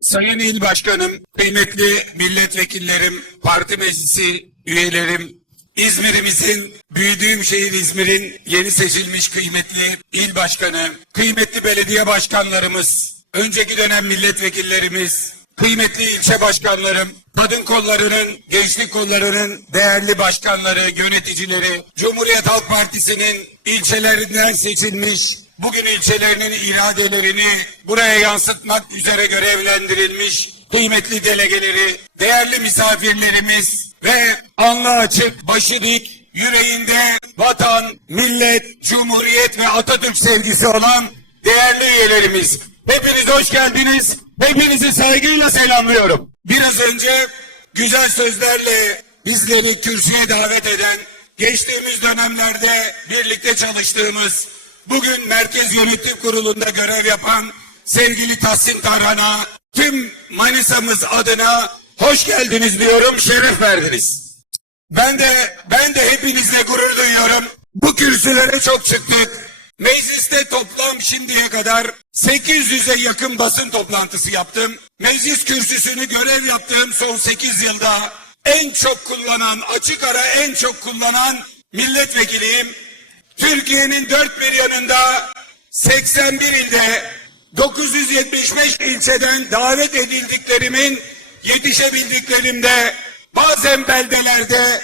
Sayın İl Başkanım, kıymetli milletvekillerim, parti meclisi üyelerim, İzmir'imizin, büyüdüğüm şehir İzmir'in yeni seçilmiş kıymetli il başkanı, kıymetli belediye başkanlarımız, önceki dönem milletvekillerimiz, kıymetli ilçe başkanlarım, kadın kollarının, gençlik kollarının değerli başkanları, yöneticileri, Cumhuriyet Halk Partisi'nin ilçelerinden seçilmiş, bugün ilçelerinin iradelerini buraya yansıtmak üzere görevlendirilmiş kıymetli delegeleri, değerli misafirlerimiz ve anla açık, başı dik, yüreğinde vatan, millet, cumhuriyet ve Atatürk sevgisi olan değerli üyelerimiz. Hepiniz hoş geldiniz. Hepinizi saygıyla selamlıyorum. Biraz önce güzel sözlerle bizleri kürsüye davet eden, geçtiğimiz dönemlerde birlikte çalıştığımız, bugün Merkez Yönetim Kurulu'nda görev yapan sevgili Tahsin Tarhan'a, tüm Manisa'mız adına hoş geldiniz diyorum, şeref verdiniz. Ben de ben de hepinizle gurur duyuyorum. Bu kürsülere çok çıktık. Mecliste toplam şimdiye kadar 800'e yakın basın toplantısı yaptım. Meclis kürsüsünü görev yaptığım son 8 yılda en çok kullanan, açık ara en çok kullanan milletvekiliyim. Türkiye'nin dört bir yanında 81 ilde 975 ilçeden davet edildiklerimin yetişebildiklerimde bazen beldelerde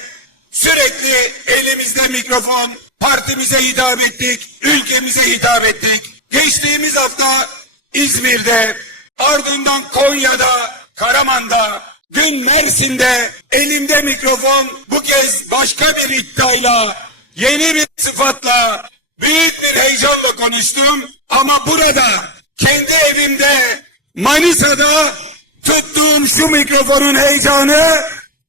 sürekli elimizde mikrofon partimize hitap ettik, ülkemize hitap ettik. Geçtiğimiz hafta İzmir'de, ardından Konya'da, Karaman'da, dün Mersin'de elimde mikrofon bu kez başka bir iddiayla, yeni bir sıfatla, büyük bir heyecanla konuştum. Ama burada, kendi evimde, Manisa'da tuttuğum şu mikrofonun heyecanı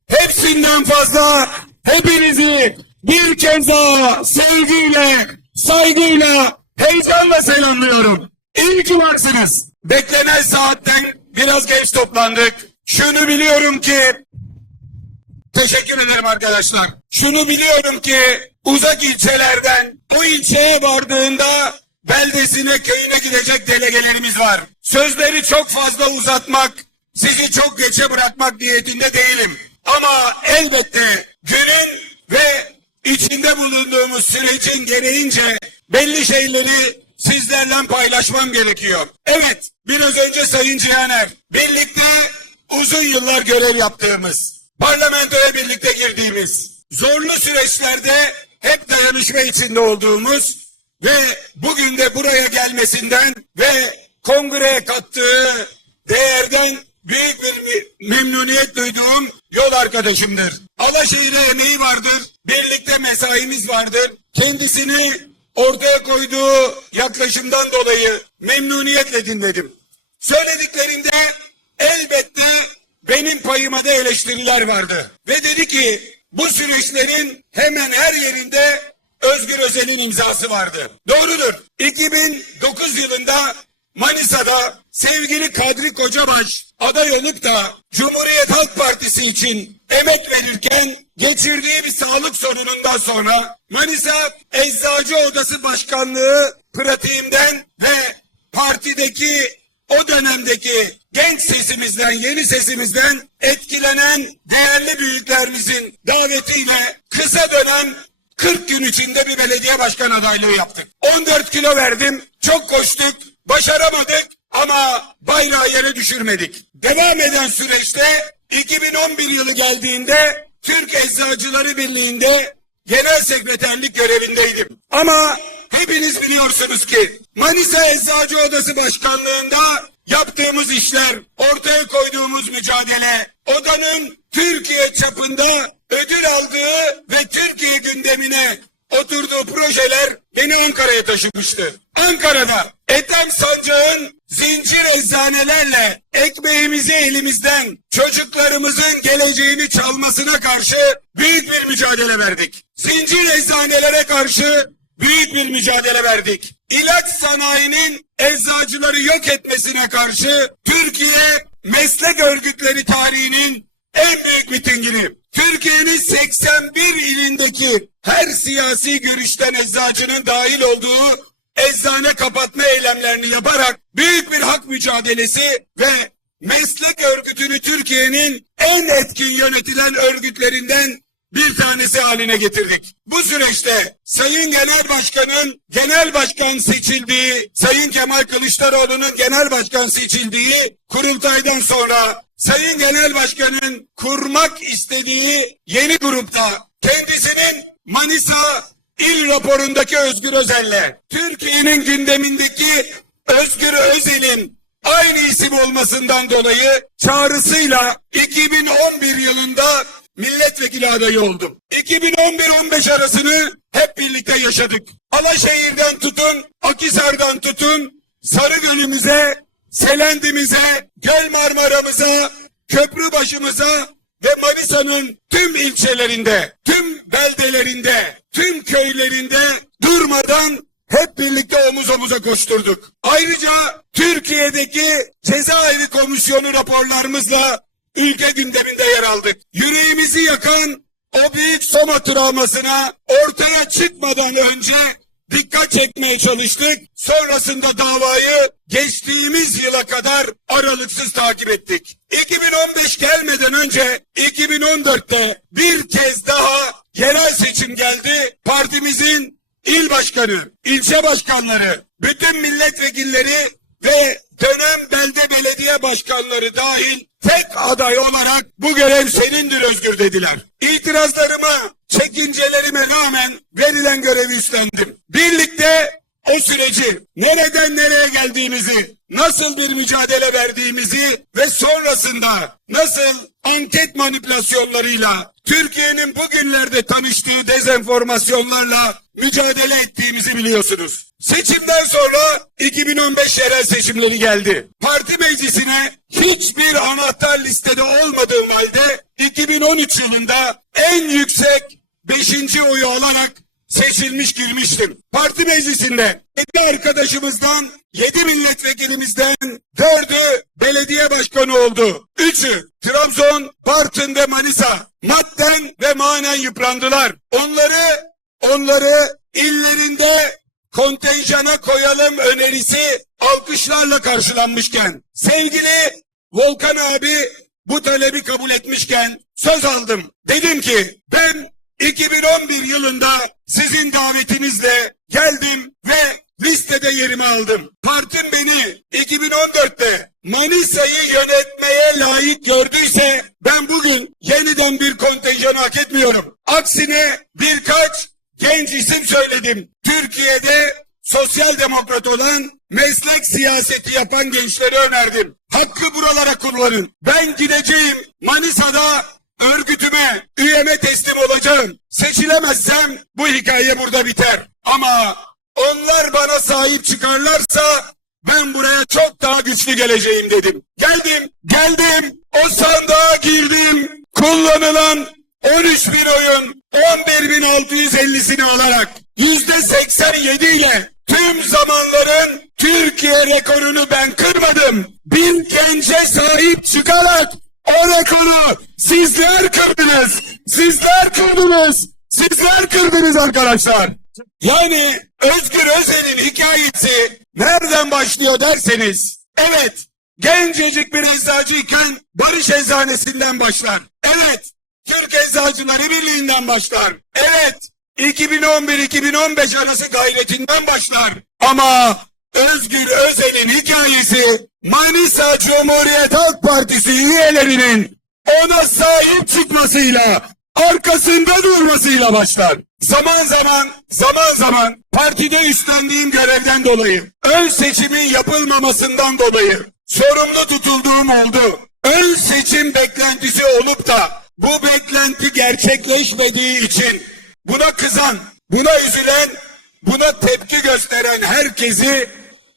hepsinden fazla hepinizi bir kez daha sevgiyle, saygıyla, heyecanla selamlıyorum. İyi ki varsınız. Beklenen saatten biraz geç toplandık. Şunu biliyorum ki Teşekkür ederim arkadaşlar. Şunu biliyorum ki uzak ilçelerden o ilçeye vardığında beldesine köyüne gidecek delegelerimiz var. Sözleri çok fazla uzatmak, sizi çok geçe bırakmak niyetinde değilim. Ama elbette günün ve içinde bulunduğumuz sürecin gereğince belli şeyleri sizlerle paylaşmam gerekiyor. Evet, biraz önce Sayın Cihaner, birlikte uzun yıllar görev yaptığımız, parlamentoya birlikte girdiğimiz, zorlu süreçlerde hep dayanışma içinde olduğumuz ve bugün de buraya gelmesinden ve kongreye kattığı değerden büyük bir memnuniyet duyduğum yol arkadaşımdır. Alaşehir'e emeği vardır, birlikte mesaimiz vardır. Kendisini ortaya koyduğu yaklaşımdan dolayı memnuniyetle dinledim. Söylediklerinde elbette benim payıma da eleştiriler vardı. Ve dedi ki bu süreçlerin hemen her yerinde Özgür Özel'in imzası vardı. Doğrudur. 2009 yılında Manisa'da sevgili Kadri Kocabaş aday olup da Cumhuriyet Halk Partisi için emek verirken geçirdiği bir sağlık sorunundan sonra Manisa Eczacı Odası Başkanlığı pratiğimden ve partideki o dönemdeki genç sesimizden, yeni sesimizden etkilenen değerli büyüklerimizin davetiyle kısa dönem 40 gün içinde bir belediye başkan adaylığı yaptık. 14 kilo verdim, çok koştuk, başaramadık ama bayrağı yere düşürmedik. Devam eden süreçte 2011 yılı geldiğinde Türk Eczacıları Birliği'nde genel sekreterlik görevindeydim. Ama hepiniz biliyorsunuz ki Manisa Eczacı Odası Başkanlığında yaptığımız işler, ortaya koyduğumuz mücadele, odanın Türkiye çapında ödül aldığı ve Türkiye gündemine oturduğu projeler beni Ankara'ya taşımıştı. Ankara'da Ethem Sancak'ın zincir eczanelerle ekmeğimizi elimizden çocuklarımızın geleceğini çalmasına karşı büyük bir mücadele verdik. Zincir eczanelere karşı büyük bir mücadele verdik. İlaç sanayinin eczacıları yok etmesine karşı Türkiye meslek örgütleri tarihinin en büyük mitingini Türkiye'nin 81 ilindeki her siyasi görüşten eczacının dahil olduğu eczane kapatma eylemlerini yaparak büyük bir hak mücadelesi ve meslek örgütünü Türkiye'nin en etkin yönetilen örgütlerinden bir tanesi haline getirdik. Bu süreçte Sayın Genel Başkan'ın genel başkan seçildiği, Sayın Kemal Kılıçdaroğlu'nun genel başkan seçildiği kurultaydan sonra Sayın Genel Başkan'ın kurmak istediği yeni grupta kendisinin Manisa İl raporundaki Özgür Özel'le Türkiye'nin gündemindeki Özgür Özel'in aynı isim olmasından dolayı çağrısıyla 2011 yılında milletvekili adayı oldum. 2011-15 arasını hep birlikte yaşadık. Alaşehir'den tutun, Akisar'dan tutun, Sarıgöl'ümüze, Selendimiz'e, Göl Marmara'mıza, Köprübaşı'mıza ve Manisa'nın tüm ilçelerinde, tüm beldelerinde, tüm köylerinde durmadan hep birlikte omuz omuza koşturduk. Ayrıca Türkiye'deki cezaevi komisyonu raporlarımızla ülke gündeminde yer aldık. Yüreğimizi yakan o büyük Soma travmasına ortaya çıkmadan önce dikkat çekmeye çalıştık. Sonrasında davayı geçtiğimiz yıla kadar aralıksız takip ettik. 2015 gelmeden önce 2014'te bir kez daha yerel seçim geldi. Partimizin il başkanı, ilçe başkanları, bütün milletvekilleri ve dönem belde belediye başkanları dahil tek aday olarak bu görev senindir Özgür dediler. İtirazlarıma, çekincelerime rağmen verilen görevi üstlendim. Birlikte o süreci, nereden nereye geldiğimizi, nasıl bir mücadele verdiğimizi ve sonrasında nasıl anket manipülasyonlarıyla Türkiye'nin bugünlerde tanıştığı dezenformasyonlarla mücadele ettiğimizi biliyorsunuz. Seçimden sonra 2015 yerel seçimleri geldi. Parti meclisine hiçbir anahtar listede olmadığım halde 2013 yılında en yüksek 5. oyu alarak seçilmiş girmiştim. Parti meclisinde 7 arkadaşımızdan 7 milletvekilimizden 4'ü belediye başkanı oldu. 3'ü Trabzon, Bartın ve Manisa madden ve manen yıprandılar. Onları onları illerinde kontenjana koyalım önerisi alkışlarla karşılanmışken sevgili Volkan abi bu talebi kabul etmişken söz aldım. Dedim ki ben 2011 yılında sizin davetinizle geldim ve listede yerimi aldım. Partim beni 2014'te Manisa'yı yönetmeye layık gördüyse ben bugün yeniden bir kontenjan hak etmiyorum. Aksine birkaç genç isim söyledim. Türkiye'de sosyal demokrat olan meslek siyaseti yapan gençleri önerdim. Hakkı buralara kullanın. Ben gideceğim Manisa'da örgütüme, üyeme teslim olacağım. Seçilemezsem bu hikaye burada biter. Ama onlar bana sahip çıkarlarsa ben buraya çok daha güçlü geleceğim dedim. Geldim, geldim. O sandığa girdim. Kullanılan 13 bin oyun 11.650'sini alarak yüzde 87 ile tüm zamanların Türkiye rekorunu ben kırmadım. Bir gence sahip çıkarak o rekoru sizler kırdınız. Sizler kırdınız. Sizler kırdınız arkadaşlar. Yani Özgür Özel'in hikayesi nereden başlıyor derseniz evet gencecik bir eczacıyken Barış Eczanesi'nden başlar. Evet Türk Eczacıları Birliği'nden başlar. Evet 2011-2015 arası gayretinden başlar. Ama Özgür Özel'in hikayesi Manisa Cumhuriyet Halk Partisi üyelerinin ona sahip çıkmasıyla arkasında durmasıyla başlar. Zaman zaman, zaman zaman partide üstlendiğim görevden dolayı, ön seçimin yapılmamasından dolayı sorumlu tutulduğum oldu. Ön seçim beklentisi olup da bu beklenti gerçekleşmediği için buna kızan, buna üzülen, buna tepki gösteren herkesi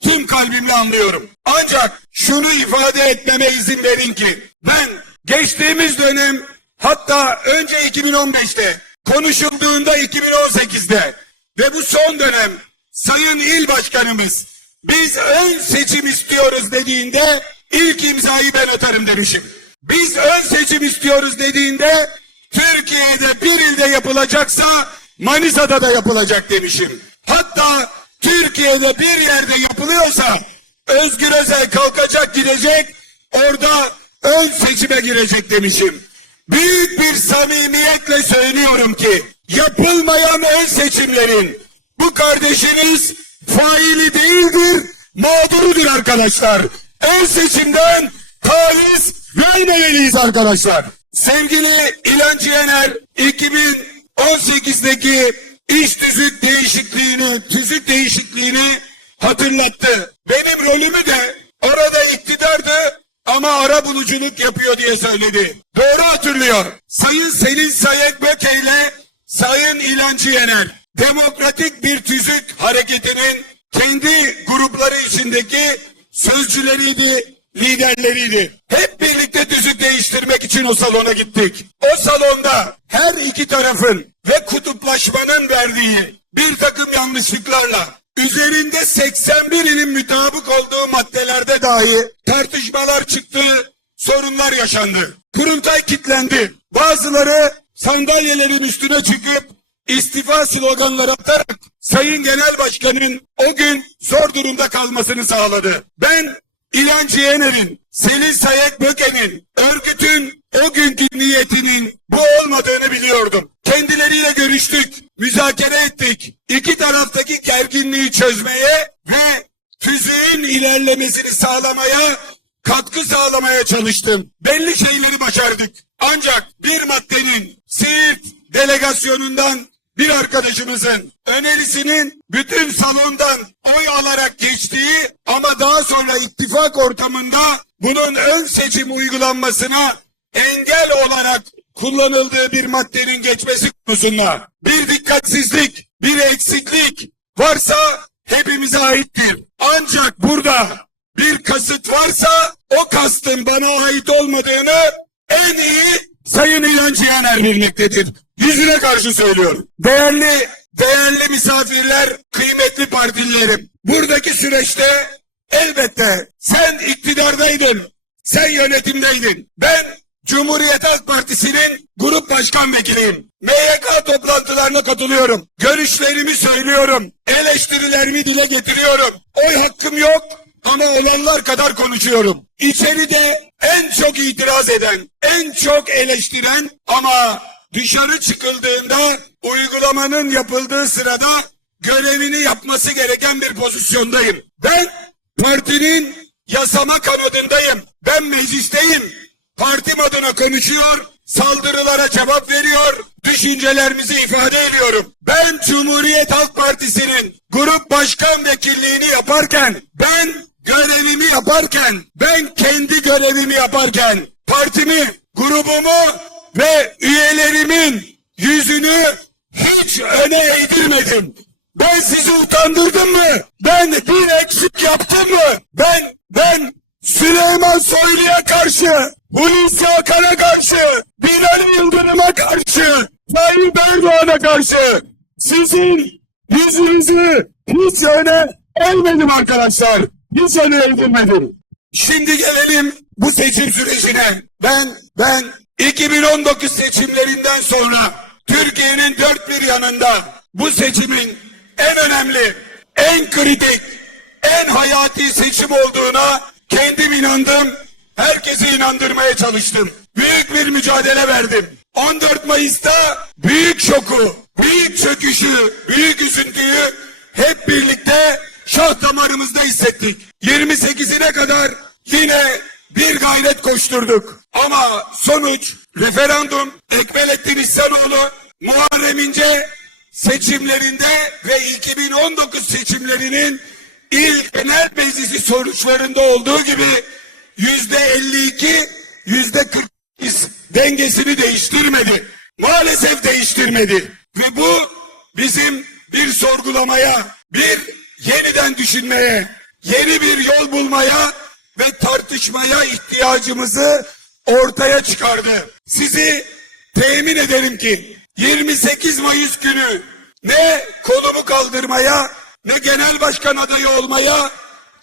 tüm kalbimle anlıyorum. Ancak şunu ifade etmeme izin verin ki ben geçtiğimiz dönem hatta önce 2015'te konuşulduğunda 2018'de ve bu son dönem Sayın İl Başkanımız biz ön seçim istiyoruz dediğinde ilk imzayı ben atarım demişim. Biz ön seçim istiyoruz dediğinde Türkiye'de bir ilde yapılacaksa Manisa'da da yapılacak demişim. Hatta Türkiye'de bir yerde yapılıyorsa Özgür Özel kalkacak gidecek orada ön seçime girecek demişim. Büyük bir samimiyetle söylüyorum ki yapılmayan ön seçimlerin bu kardeşiniz faili değildir, mağdurudur arkadaşlar. Ön seçimden taviz vermemeliyiz arkadaşlar. Sevgili İlhan Ciyener 2018'deki iş tüzük değişikliğini, tüzük değişikliğini hatırlattı. Benim rolümü de orada iktidardı ama ara buluculuk yapıyor diye söyledi. Doğru hatırlıyor. Sayın Selin Sayek Böke ile Sayın İlancı Yener demokratik bir tüzük hareketinin kendi grupları içindeki sözcüleriydi, liderleriydi. Hep tüzük değiştirmek için o salona gittik. O salonda her iki tarafın ve kutuplaşmanın verdiği bir takım yanlışlıklarla üzerinde 81 ilin mütabık olduğu maddelerde dahi tartışmalar çıktı, sorunlar yaşandı. Kurultay kilitlendi. Bazıları sandalyelerin üstüne çıkıp istifa sloganları atarak Sayın Genel Başkan'ın o gün zor durumda kalmasını sağladı. Ben İlhan Ciyener'in, Selin Sayek Böke'nin, örgütün o günkü niyetinin bu olmadığını biliyordum. Kendileriyle görüştük, müzakere ettik. İki taraftaki gerginliği çözmeye ve tüzüğün ilerlemesini sağlamaya, katkı sağlamaya çalıştım. Belli şeyleri başardık. Ancak bir maddenin Siirt delegasyonundan bir arkadaşımızın önerisinin bütün salondan oy alarak geçtiği ama daha sonra ittifak ortamında bunun ön seçim uygulanmasına engel olarak kullanıldığı bir maddenin geçmesi konusunda bir dikkatsizlik, bir eksiklik varsa hepimize aittir. Ancak burada bir kasıt varsa o kastın bana ait olmadığını en iyi Sayın İlhan Cihaner bilmektedir. Yüzüne karşı söylüyorum. Değerli, değerli misafirler, kıymetli partililerim. Buradaki süreçte elbette sen iktidardaydın, sen yönetimdeydin. Ben Cumhuriyet Halk Partisi'nin grup başkan vekiliyim. MYK toplantılarına katılıyorum. Görüşlerimi söylüyorum. Eleştirilerimi dile getiriyorum. Oy hakkım yok ama olanlar kadar konuşuyorum. İçeride en çok itiraz eden, en çok eleştiren ama dışarı çıkıldığında uygulamanın yapıldığı sırada görevini yapması gereken bir pozisyondayım. Ben partinin yasama kanadındayım. Ben meclisteyim. Partim adına konuşuyor, saldırılara cevap veriyor, düşüncelerimizi ifade ediyorum. Ben Cumhuriyet Halk Partisi'nin grup başkan vekilliğini yaparken, ben görevimi yaparken, ben kendi görevimi yaparken, partimi, grubumu ve üyelerimin yüzünü hiç öne eğdirmedim. Ben sizi utandırdım mı? Ben bir eksik yaptım mı? Ben, ben Süleyman Soylu'ya karşı, Hulusi Akar'a karşı, Binali Yıldırım'a karşı, Tayyip Erdoğan'a karşı sizin yüzünüzü hiç öne eğmedim arkadaşlar. Hiç öne eğdirmedim. Şimdi gelelim bu seçim sürecine. Ben, ben 2019 seçimlerinden sonra Türkiye'nin dört bir yanında bu seçimin en önemli, en kritik, en hayati seçim olduğuna kendim inandım, herkesi inandırmaya çalıştım. Büyük bir mücadele verdim. 14 Mayıs'ta büyük şoku, büyük çöküşü, büyük üzüntüyü hep birlikte şah damarımızda hissettik. 28'ine kadar yine bir gayret koşturduk. Ama sonuç referandum Ekmelettin İhsanoğlu Muharrem İnce seçimlerinde ve 2019 seçimlerinin ilk genel meclisi sonuçlarında olduğu gibi yüzde 52 yüzde 48 dengesini değiştirmedi. Maalesef değiştirmedi. Ve bu bizim bir sorgulamaya, bir yeniden düşünmeye, yeni bir yol bulmaya ve tartışmaya ihtiyacımızı ortaya çıkardı. Sizi temin ederim ki 28 Mayıs günü ne kolumu kaldırmaya ne genel başkan adayı olmaya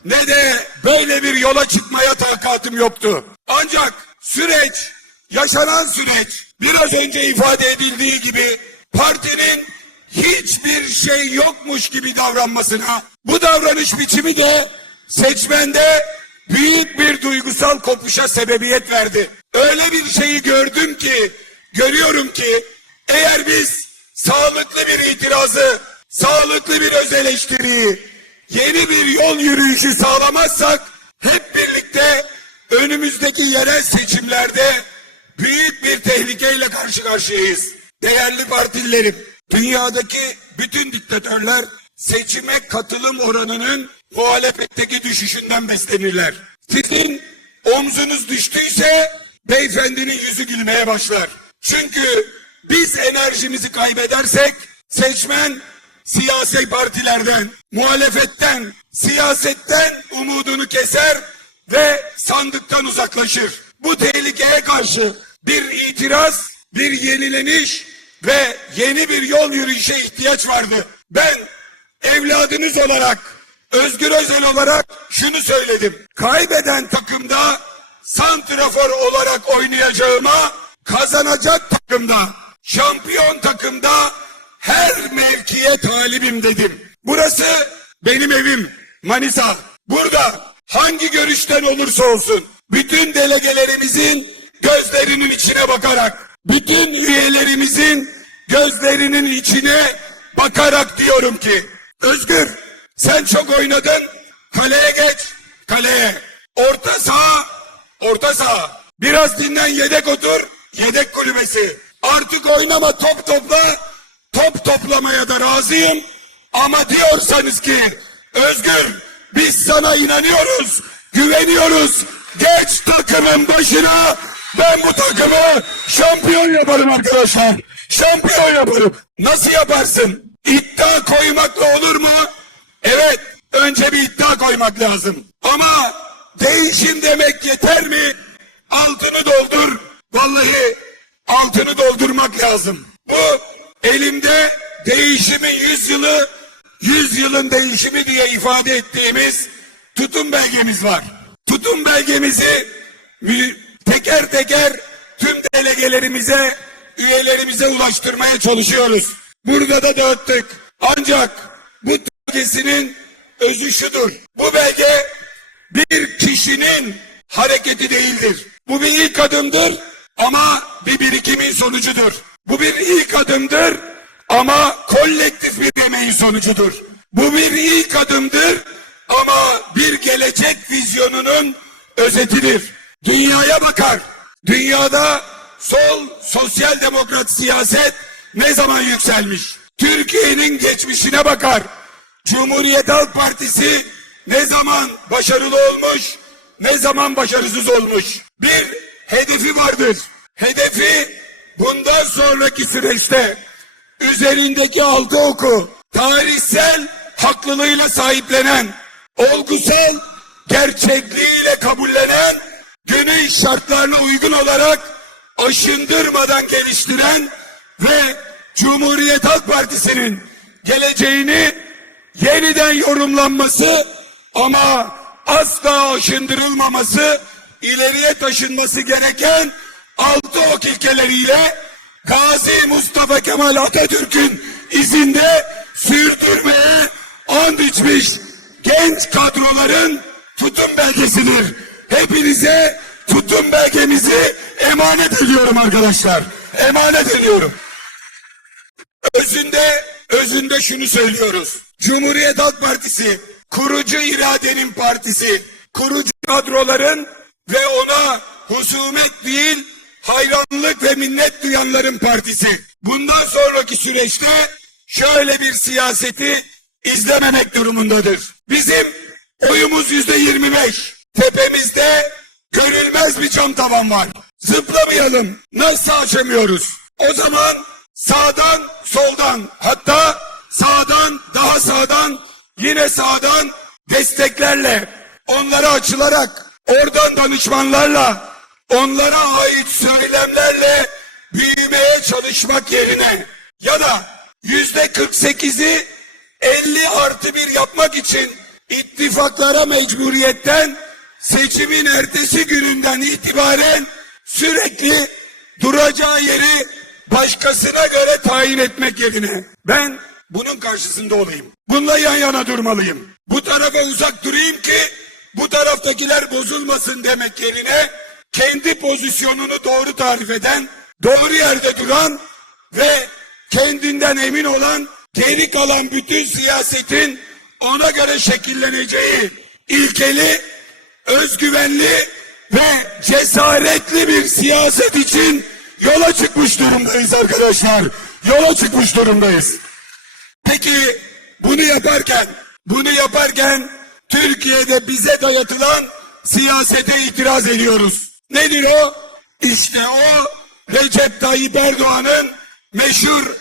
ne de böyle bir yola çıkmaya takatım yoktu. Ancak süreç, yaşanan süreç biraz önce ifade edildiği gibi partinin hiçbir şey yokmuş gibi davranmasına, bu davranış biçimi de seçmende büyük bir duygusal kopuşa sebebiyet verdi. Öyle bir şeyi gördüm ki, görüyorum ki eğer biz sağlıklı bir itirazı, sağlıklı bir öz eleştiriyi, yeni bir yol yürüyüşü sağlamazsak hep birlikte önümüzdeki yerel seçimlerde büyük bir tehlikeyle karşı karşıyayız. Değerli partililerim, dünyadaki bütün diktatörler seçime katılım oranının muhalefetteki düşüşünden beslenirler. Sizin omzunuz düştüyse beyefendinin yüzü gülmeye başlar. Çünkü biz enerjimizi kaybedersek seçmen siyasi partilerden, muhalefetten, siyasetten umudunu keser ve sandıktan uzaklaşır. Bu tehlikeye karşı bir itiraz, bir yenileniş ve yeni bir yol yürüyüşe ihtiyaç vardı. Ben evladınız olarak, Özgür Özel olarak şunu söyledim. Kaybeden takımda santrafor olarak oynayacağıma kazanacak takımda, şampiyon takımda her mevkiye talibim dedim. Burası benim evim Manisa. Burada hangi görüşten olursa olsun bütün delegelerimizin gözlerinin içine bakarak, bütün üyelerimizin gözlerinin içine bakarak diyorum ki Özgür sen çok oynadın kaleye geç kaleye. Orta saha orta saha. Biraz dinlen yedek otur yedek kulübesi. Artık oynama top topla. Top toplamaya da razıyım. Ama diyorsanız ki Özgür biz sana inanıyoruz güveniyoruz. Geç takımın başına ben bu takımı şampiyon yaparım arkadaşlar. Şampiyon yaparım. Nasıl yaparsın? İddia koymakla olur mu? Evet önce bir iddia koymak lazım. Ama değişim demek yeter mi? Altını doldur. Vallahi altını doldurmak lazım. Bu elimde değişimin yüz yılı yüz yılın değişimi diye ifade ettiğimiz tutum belgemiz var. Tutum belgemizi teker teker tüm delegelerimize, üyelerimize ulaştırmaya çalışıyoruz. Burada da dağıttık. Ancak bu belgesinin özü şudur. Bu belge bir kişinin hareketi değildir. Bu bir ilk adımdır ama bir birikimin sonucudur. Bu bir ilk adımdır ama kolektif bir emeğin sonucudur. Bu bir ilk adımdır ama bir gelecek vizyonunun özetidir. Dünyaya bakar. Dünyada sol sosyal demokrat siyaset ne zaman yükselmiş? Türkiye'nin geçmişine bakar. Cumhuriyet Halk Partisi ne zaman başarılı olmuş, ne zaman başarısız olmuş. Bir hedefi vardır. Hedefi bundan sonraki süreçte üzerindeki altı oku tarihsel haklılığıyla sahiplenen, olgusal gerçekliğiyle kabullenen, günün şartlarına uygun olarak aşındırmadan geliştiren ve Cumhuriyet Halk Partisi'nin geleceğini yeniden yorumlanması ama asla aşındırılmaması, ileriye taşınması gereken altı ok ilkeleriyle Gazi Mustafa Kemal Atatürk'ün izinde sürdürmeye and içmiş genç kadroların tutum belgesidir. Hepinize tutum belgemizi emanet ediyorum arkadaşlar. Emanet ediyorum. Özünde, özünde şunu söylüyoruz. Cumhuriyet Halk Partisi, kurucu iradenin partisi, kurucu kadroların ve ona husumet değil, hayranlık ve minnet duyanların partisi. Bundan sonraki süreçte şöyle bir siyaseti izlememek durumundadır. Bizim oyumuz yüzde yirmi beş. Tepemizde görülmez bir cam tavan var. Zıplamayalım. Nasıl aşamıyoruz? O zaman sağdan soldan hatta sağdan daha sağdan yine sağdan desteklerle onlara açılarak oradan danışmanlarla onlara ait söylemlerle büyümeye çalışmak yerine ya da yüzde 48'i 50 artı bir yapmak için ittifaklara mecburiyetten seçimin ertesi gününden itibaren sürekli duracağı yeri başkasına göre tayin etmek yerine ben bunun karşısında olayım. Bununla yan yana durmalıyım. Bu tarafa uzak durayım ki bu taraftakiler bozulmasın demek yerine kendi pozisyonunu doğru tarif eden, doğru yerde duran ve kendinden emin olan geri kalan bütün siyasetin ona göre şekilleneceği ilkeli, özgüvenli ve cesaretli bir siyaset için yola çıkmış durumdayız arkadaşlar. Yola çıkmış durumdayız. Peki bunu yaparken, bunu yaparken Türkiye'de bize dayatılan siyasete itiraz ediyoruz. Nedir o? İşte o Recep Tayyip Erdoğan'ın meşhur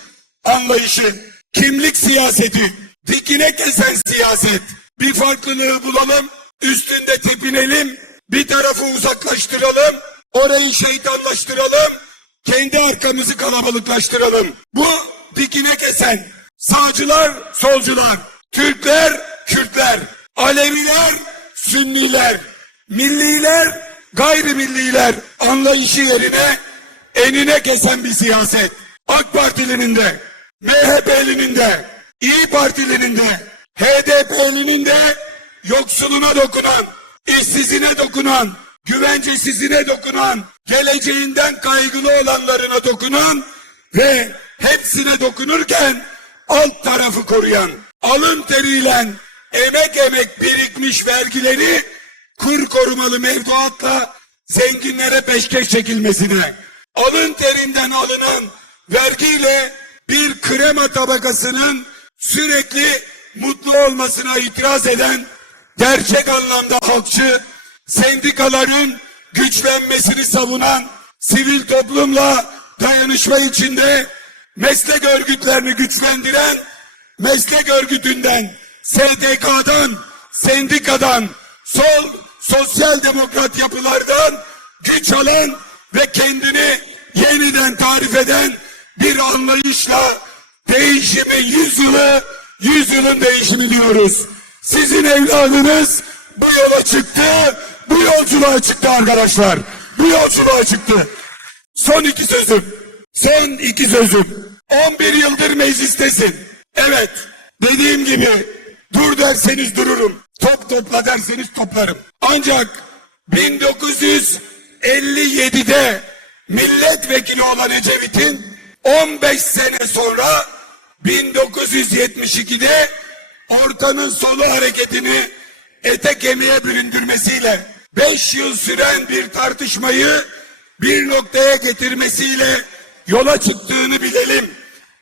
anlayışı. Kimlik siyaseti, dikine kesen siyaset. Bir farklılığı bulalım, üstünde tepinelim, bir tarafı uzaklaştıralım, orayı şeytanlaştıralım, kendi arkamızı kalabalıklaştıralım. Bu dikine kesen sağcılar, solcular, Türkler, Kürtler, Aleviler, Sünniler, milliler, gayrimilliler anlayışı yerine enine kesen bir siyaset. AK Partilinin de, MHP'linin de, İyi Partilinin de, HDP'linin de yoksuluna dokunan, işsizine dokunan, güvencesizine dokunan, geleceğinden kaygılı olanlarına dokunan ve hepsine dokunurken alt tarafı koruyan, alın teriyle emek emek birikmiş vergileri kur korumalı mevduatla zenginlere peşkeş çekilmesine, alın terinden alınan vergiyle bir krema tabakasının sürekli mutlu olmasına itiraz eden gerçek anlamda halkçı, sendikaların güçlenmesini savunan, sivil toplumla dayanışma içinde meslek örgütlerini güçlendiren, meslek örgütünden, SDK'dan, sendikadan, sol, sosyal demokrat yapılardan güç alan ve kendini yeniden tarif eden bir anlayışla değişimi yüzyılı, yüzyılın değişimi diyoruz. Sizin evladınız bu yola çıktı, bu yolculuğa çıktı arkadaşlar. Bu yolculuğa çıktı. Son iki sözüm. Son iki sözüm. 11 yıldır meclistesin. Evet. Dediğim gibi dur derseniz dururum. Top topla derseniz toplarım. Ancak 1957'de milletvekili olan Ecevit'in 15 sene sonra 1972'de ortanın solu hareketini ete kemiğe büründürmesiyle 5 yıl süren bir tartışmayı bir noktaya getirmesiyle yola çıktığını bilelim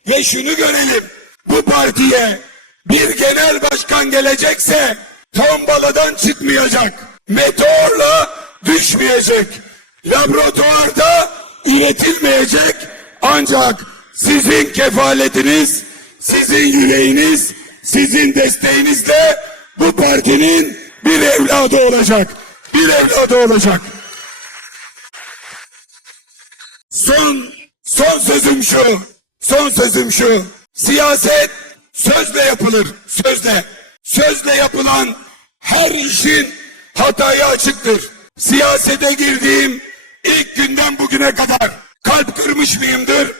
ve şunu görelim. Bu partiye bir genel başkan gelecekse tombaladan çıkmayacak. Meteorla düşmeyecek. Laboratuvarda üretilmeyecek. Ancak sizin kefaletiniz, sizin yüreğiniz, sizin desteğinizle bu partinin bir evladı olacak. Bir evladı olacak. Son son sözüm şu. Son sözüm şu. Siyaset sözle yapılır. Sözle. Sözle yapılan her işin hataya açıktır. Siyasete girdiğim ilk günden bugüne kadar kalp kırmış mıyımdır?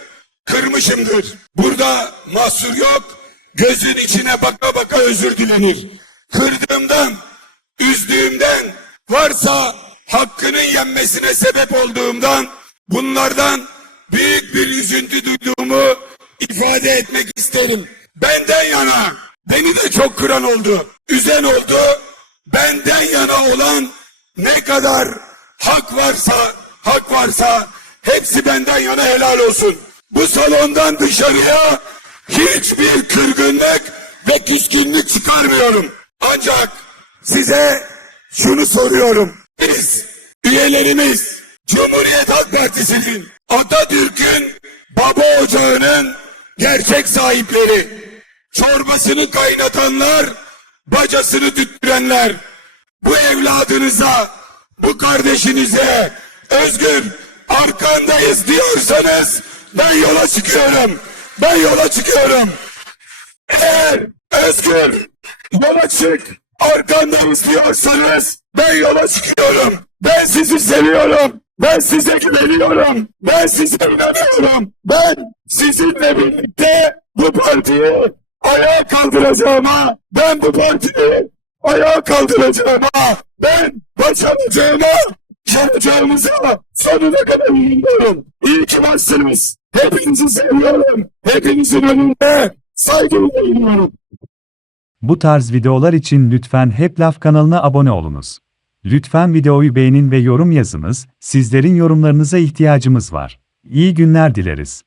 Kırmışımdır. Burada mahsur yok. Gözün içine baka baka özür dilenir. Kırdığımdan, üzdüğümden, varsa hakkının yenmesine sebep olduğumdan, bunlardan büyük bir üzüntü duyduğumu ifade etmek isterim. Benden yana, beni de çok kıran oldu, üzen oldu. Benden yana olan ne kadar hak varsa, hak varsa hepsi benden yana helal olsun. Bu salondan dışarıya hiçbir kırgınlık ve küskünlük çıkarmıyorum. Ancak size şunu soruyorum. Biz üyelerimiz Cumhuriyet Halk Partisi'nin Atatürk'ün baba ocağının gerçek sahipleri. Çorbasını kaynatanlar, bacasını tüttürenler. Bu evladınıza, bu kardeşinize özgür arkandayız diyorsanız ben yola çıkıyorum. Ben yola çıkıyorum. Eğer özgür yola çık arkandayız diyorsanız ben yola çıkıyorum. Ben sizi seviyorum. Ben size güveniyorum. Ben size inanıyorum. Ben sizinle birlikte bu partiyi ayağa kaldıracağıma, ben bu partiyi ayağa kaldıracağıma, ben başaracağıma, yapacağımıza sonuna kadar inanıyorum. İyi ki varsınız. Hepinizi seviyorum. Hepinizin önünde saygıyla eğiliyorum. Bu tarz videolar için lütfen Hep Laf kanalına abone olunuz. Lütfen videoyu beğenin ve yorum yazınız, sizlerin yorumlarınıza ihtiyacımız var. İyi günler dileriz.